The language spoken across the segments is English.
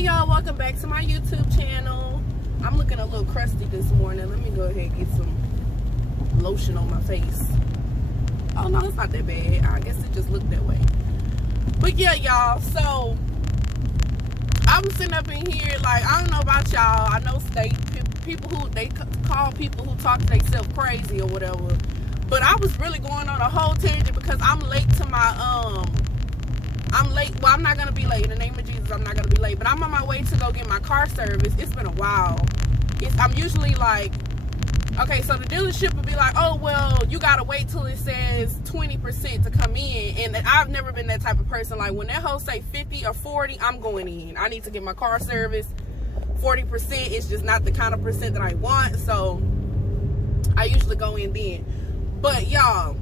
Hey y'all, welcome back to my YouTube channel. I'm looking a little crusty this morning. Let me go ahead and get some lotion on my face. Oh no, it's not that bad. I guess it just looked that way. But yeah, y'all, so I'm sitting up in here like, I don't know about y'all. I know people who they call people who talk to themselves crazy or whatever. But I was really going on a whole tangent because I'm late to my I'm late. Well, I'm not gonna be late. In the name of Jesus, I'm not gonna be late. But I'm on my way to go get my car service. It's been a while. I'm usually like, okay, so the dealership will be like, oh well, you gotta wait till it says 20% to come in. And I've never been that type of person. Like when that hoe say 50 or 40, I'm going in. I need to get my car service. 40% is just not the kind of percent that I want. So I usually go in then. But y'all,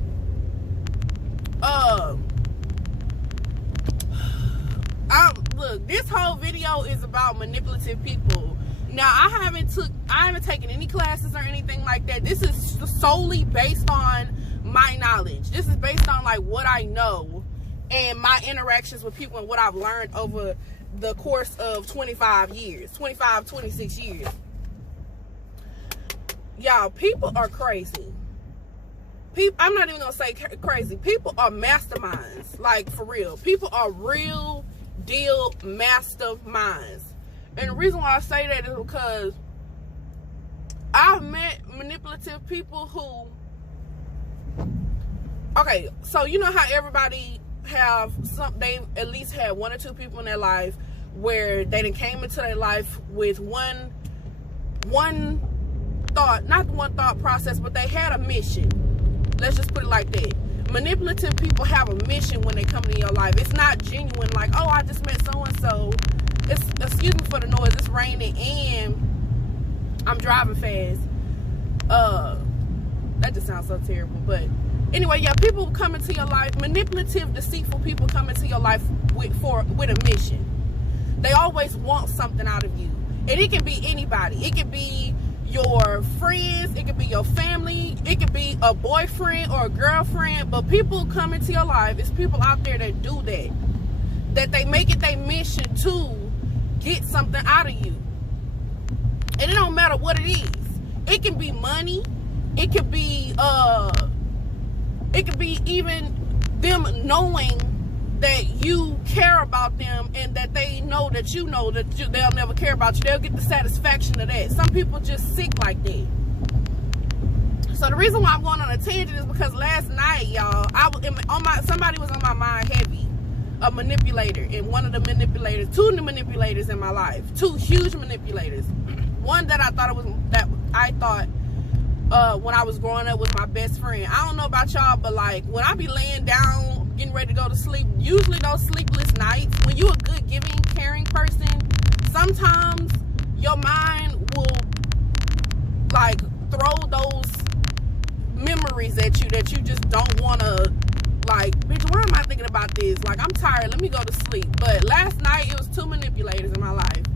look, this whole video is about manipulative people. Now, I haven't taken any classes or anything like that. This is solely based on my knowledge. This is based on like what I know and my interactions with people and what I've learned over the course of 26 years. Y'all, people are crazy. I'm not even gonna say crazy. People are masterminds, like for real. People are real deal masterminds. And the reason why I say that is because I've met manipulative people who, okay, so you know how everybody they at least had one or two people in their life where they done came into their life with one thought, not one thought process, but they had a mission. Let's just put it like that. Manipulative people have a mission when they come into your life. It's not genuine, like, oh, I just met so-and-so. Excuse me for the noise, it's raining and I'm driving fast. That just sounds so terrible. But anyway, yeah, people come into your life, manipulative, deceitful people come into your life with a mission. They always want something out of you. And it can be anybody. It can be your friends, it could be your family, it could be a boyfriend or a girlfriend, but people come into your life, it's people out there that do that they make it their mission to get something out of you. And it don't matter what it is. It can be money, it could be even them knowing that you care about them and that they know that you know that they'll never care about you. They'll get the satisfaction of that. Some people just sick like that. So the reason why I'm going on a tangent is because last night, y'all, somebody was on my mind heavy, a manipulator, and two of the manipulators in my life, two huge manipulators. One that I thought when I was growing up was my best friend. I don't know about y'all, but like when I be laying down getting ready to go to sleep, usually those sleepless nights, when you're a good, giving, caring person, sometimes your mind will like throw those memories at you that you just don't want to, like, bitch, why am I thinking about this? Like, I'm tired, let me go to sleep. But last night, it was two manipulators in my life.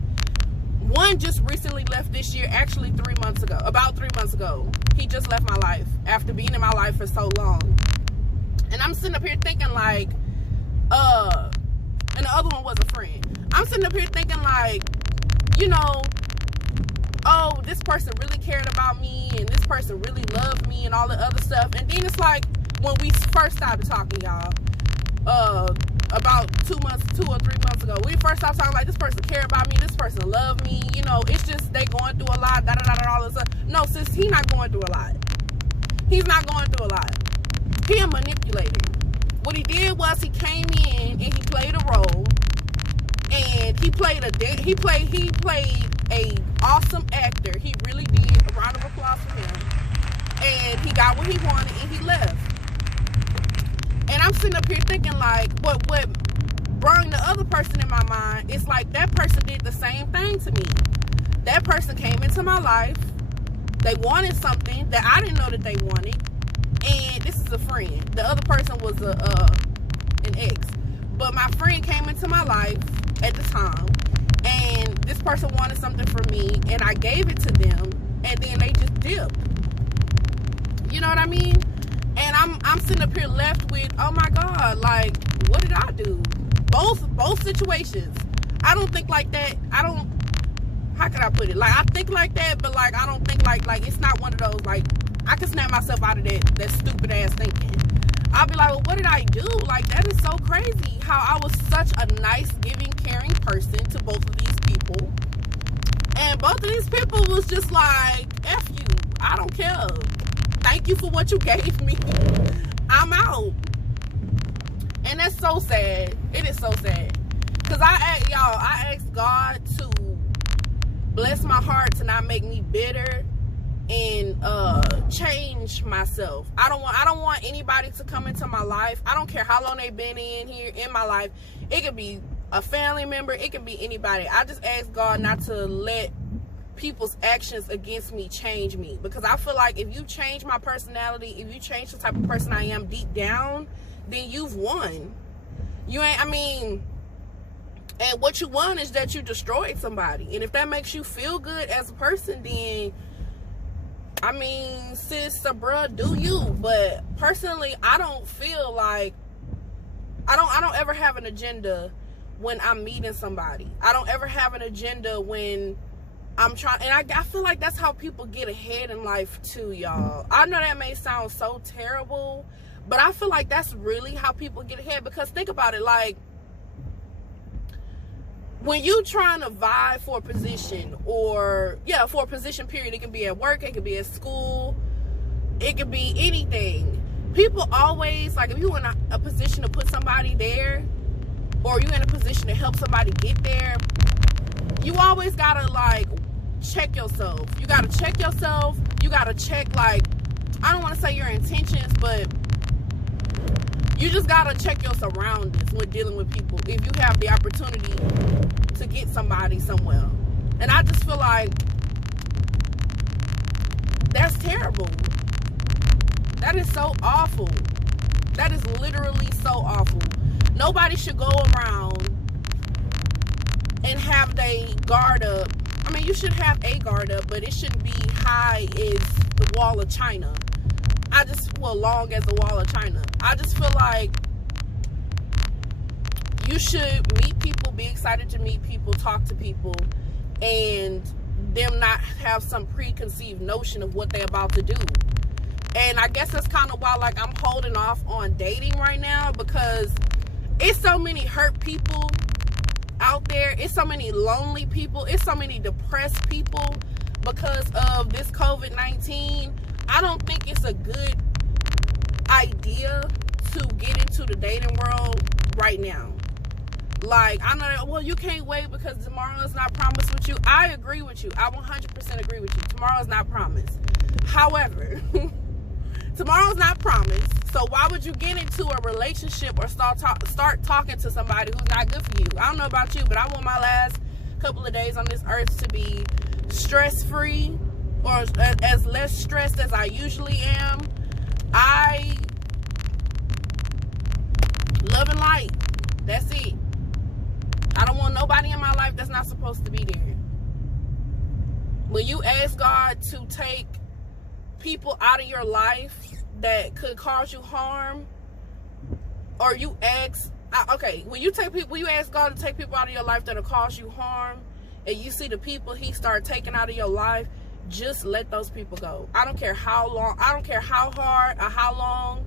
One just recently left this year, actually about 3 months ago. He just left my life after being in my life for so long. And I'm sitting up here thinking like, and the other one was a friend. I'm sitting up here thinking like, you know, oh, this person really cared about me and this person really loved me and all the other stuff. And then it's like, when we first started talking, y'all, about 2 or 3 months ago, we first started talking like, this person cared about me, this person loved me, you know, it's just they going through a lot, all this stuff. No, sis, he not going through a lot. He's not going through a lot. He a manipulator. What he did was he came in and he played a role, and he played a awesome actor. He really did. A round of applause for him. And he got what he wanted and he left. And I'm sitting up here thinking like, what brought the other person in my mind, it's like that person did the same thing to me. That person came into my life. They wanted something that I didn't know that they wanted. And this is a friend. The other person was an ex. But my friend came into my life at the time, and this person wanted something from me, and I gave it to them, and then they just dipped. You know what I mean? And I'm sitting up here left with, oh my God, like, what did I do? Both situations. I don't think like that. How can I put it? Like, I think like that, but like, I don't think like it's not one of those, like, I can snap myself out of that stupid ass thinking. I'll be like, well, what did I do? Like, that is so crazy how I was such a nice, giving, caring person to both of these people. And both of these people was just like, F you. I don't care. Thank you for what you gave me. I'm out. And that's so sad. It is so sad. Because I asked God to bless my heart to not make me bitter and change myself. I don't want anybody to come into my life. I don't care how long they've been in my life. It could be a family member, it can be anybody. I just ask God not to let people's actions against me change me, because I feel like if you change my personality, if you change the type of person I am deep down, then you've won. And what you won is that you destroyed somebody. And if that makes you feel good as a person, then sis, bruh, do you. But personally, I don't feel like I don't ever have an agenda when I'm meeting somebody. I don't ever have an agenda when I'm trying, and I feel like that's how people get ahead in life too, y'all. I know that may sound so terrible, but I feel like that's really how people get ahead. Because think about it, like, when you trying to vie for a position, for a position period, it can be at work, it can be at school, it can be anything. People always, like, if you're in a position to put somebody there, or you're in a position to help somebody get there, you always gotta, like, check yourself. You gotta check yourself. You gotta check, like, I don't want to say your intentions, but you just gotta check your surroundings when dealing with people if you have the opportunity to get somebody somewhere. And I just feel like that's terrible. That is so awful. That is literally so awful. Nobody should go around and have their guard up. You should have a guard up, but it shouldn't be high as the wall of China. Long as the wall of China. I just feel like you should meet people, be excited to meet people, talk to people, and them not have some preconceived notion of what they're about to do. And I guess that's kind of why, like, I'm holding off on dating right now, because it's so many hurt people out there. It's so many lonely people. It's so many depressed people because of this COVID-19. I don't think it's a good idea to get into the dating world right now. Like, I know, well, you can't wait because tomorrow is not promised with you. I agree with you. I 100% agree with you. Tomorrow is not promised. However, tomorrow's not promised. So why would you get into a relationship or start talking to somebody who's not good for you? I don't know about you, but I want my last couple of days on this earth to be stress-free, or as less stressed as I usually am. I love and light. That's it. I don't want nobody in my life that's not supposed to be there. When you ask God to take people out of your life that could cause you harm, or you ask, when you ask God to take people out of your life that'll cause you harm, and you see the people He started taking out of your life, just let those people go. I don't care how long, I don't care how hard or how long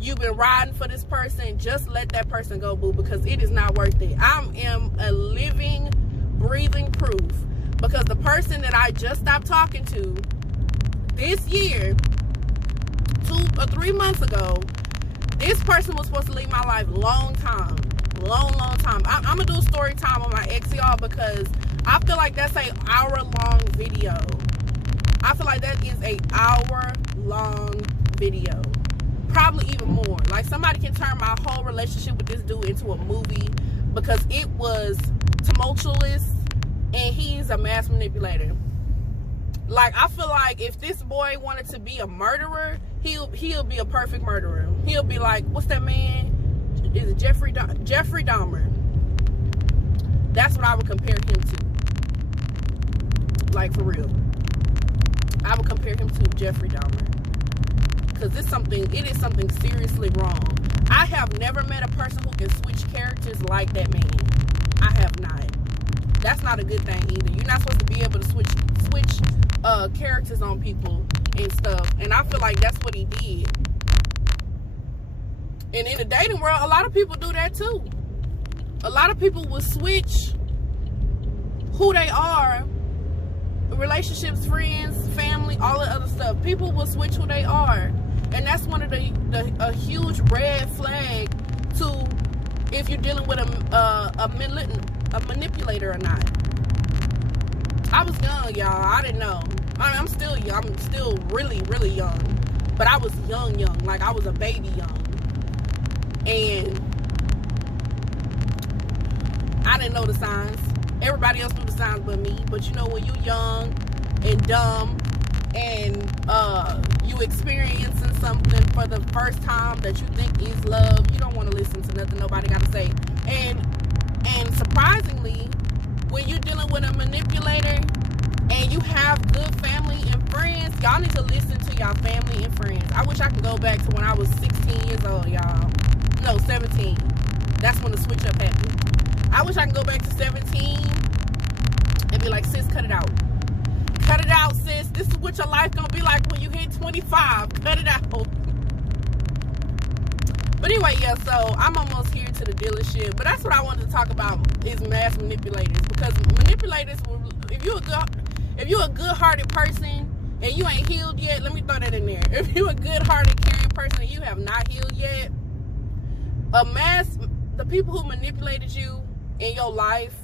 you've been riding for this person, just let that person go, boo, because it is not worth it. I am a living, breathing proof, because the person that I just stopped talking to this year, 2 or 3 months ago, this person was supposed to leave my life long time. Long time. I'm gonna do a story time on my ex, y'all, because I feel like that's a hour-long video. I feel like that is a hour-long video. Probably even more. Like, somebody can turn my whole relationship with this dude into a movie, because it was tumultuous and he's a mass manipulator. Like, I feel like if this boy wanted to be a murderer, he'll be a perfect murderer. He'll be like, what's that man? Is it Jeffrey Dahmer? That's what I would compare him to. Like, for real. I would compare him to Jeffrey Dahmer. Because it is something seriously wrong. I have never met a person who can switch characters like that man. I have not. That's not a good thing either. You're not supposed to be able to switch characters on people and stuff. And I feel like that's what he did. And in the dating world, a lot of people do that too. A lot of people will switch who they are, relationships, friends, family, all the other stuff. People will switch who they are. And that's one of a huge red flag to if you're dealing with a manipulator or not. I was young, y'all. I didn't know. I'm still young. I'm still really, really young. But I was young. Like, I was a baby young. And I didn't know the signs. Everybody else knew the signs but me. But you know, when you young and dumb and you experiencing something for the first time that you think is love, you don't want to listen to nothing nobody got to say. And surprisingly, when you're dealing with a manipulator and you have good family and friends, y'all need to listen to y'all family and friends. I wish I could go back to when I was 16 years old, y'all. No, 17. That's when the switch up happened. I wish I could go back to 17 and be like, sis, cut it out. Cut it out, sis. This is what your life gonna be like when you hit 25. Cut it out. But anyway, yeah, so I'm almost here to the dealership. But that's what I wanted to talk about is mass manipulators. Because manipulators, if you're a good-hearted person and you ain't healed yet, let me throw that in there. If you're a good-hearted, caring person and you have not healed yet, the people who manipulated you in your life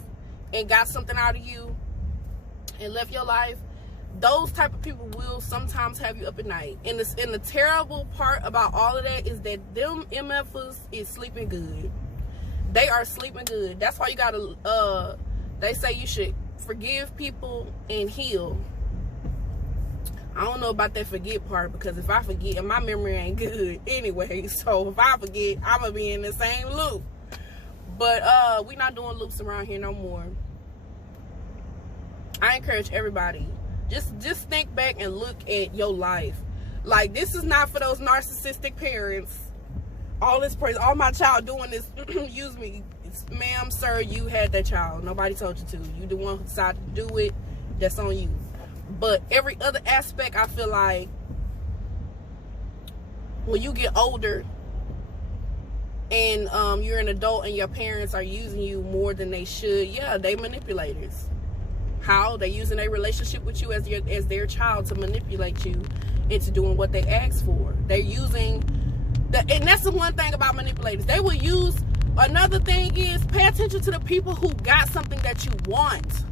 and got something out of you and left your life, those type of people will sometimes have you up at night. And the terrible part about all of that is that them MFers is sleeping good. They are sleeping good. That's why you gotta, they say you should forgive people and heal. I don't know about that forget part, because if I forget, and my memory ain't good anyway, so if I forget, I'm gonna be in the same loop. But we not doing loops around here no more. I encourage everybody, just think back and look at your life. Like, this is not for those narcissistic parents. All this praise, all my child doing this, use me. Ma'am, sir, you had that child. Nobody told you to. You the one who decided to do it. That's on you. But every other aspect, I feel like when you get older and you're an adult and your parents are using you more than they should, yeah, they manipulators. How? They using their relationship with you as their child to manipulate you into doing what they ask for. They're using and that's the one thing about manipulators. They will use. Another thing is, pay attention to the people who got something that you want,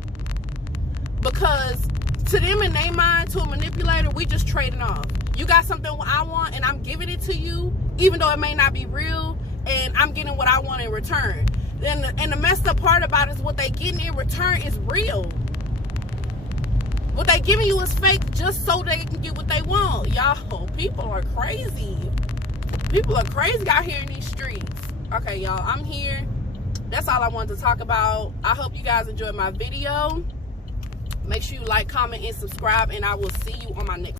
because to them, in their mind, to a manipulator, we just trading off. You got something I want and I'm giving it to you, even though it may not be real, and I'm getting what I want in return. And the messed up part about it is what they getting in return is real. What they giving you is fake just so they can get what they want. Y'all, people are crazy. People are crazy out here in these streets. Okay, y'all, I'm here. That's all I wanted to talk about. I hope you guys enjoyed my video. Make sure you like, comment, and subscribe, and I will see you on my next